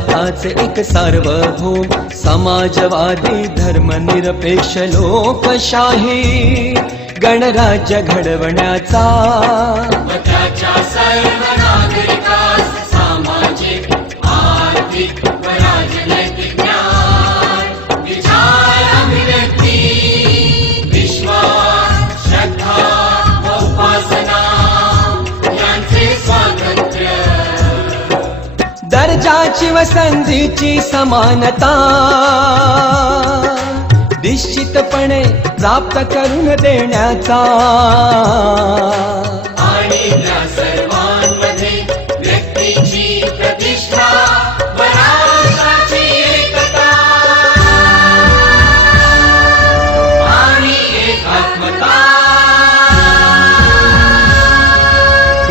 भारताचे एक सार्वभौम समाजवादी धर्मनिरपेक्ष लोकशाही गणराज्य घडवण्याचा त्याच्या सर्व नागरिकास सामाजिक आर्थिक व राजनैतिक न्याय विचार अभिव्यक्ती विश्वास श्रद्धा व उपासना यांचे स्वातंत्र्य दर्जाची व संधीची समानता निश्चितपणे प्राप्त करून देण्याचा आणि त्या सर्वांमध्ये व्यक्तीची प्रतिष्ठा व राष्ट्राची एकता आणि एकात्मता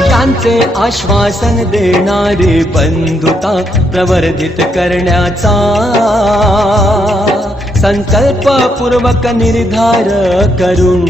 यांचे आश्वासन देणारी बंधुता प्रवर्धित करण्याचा संकल्पपूर्वक निर्धार करून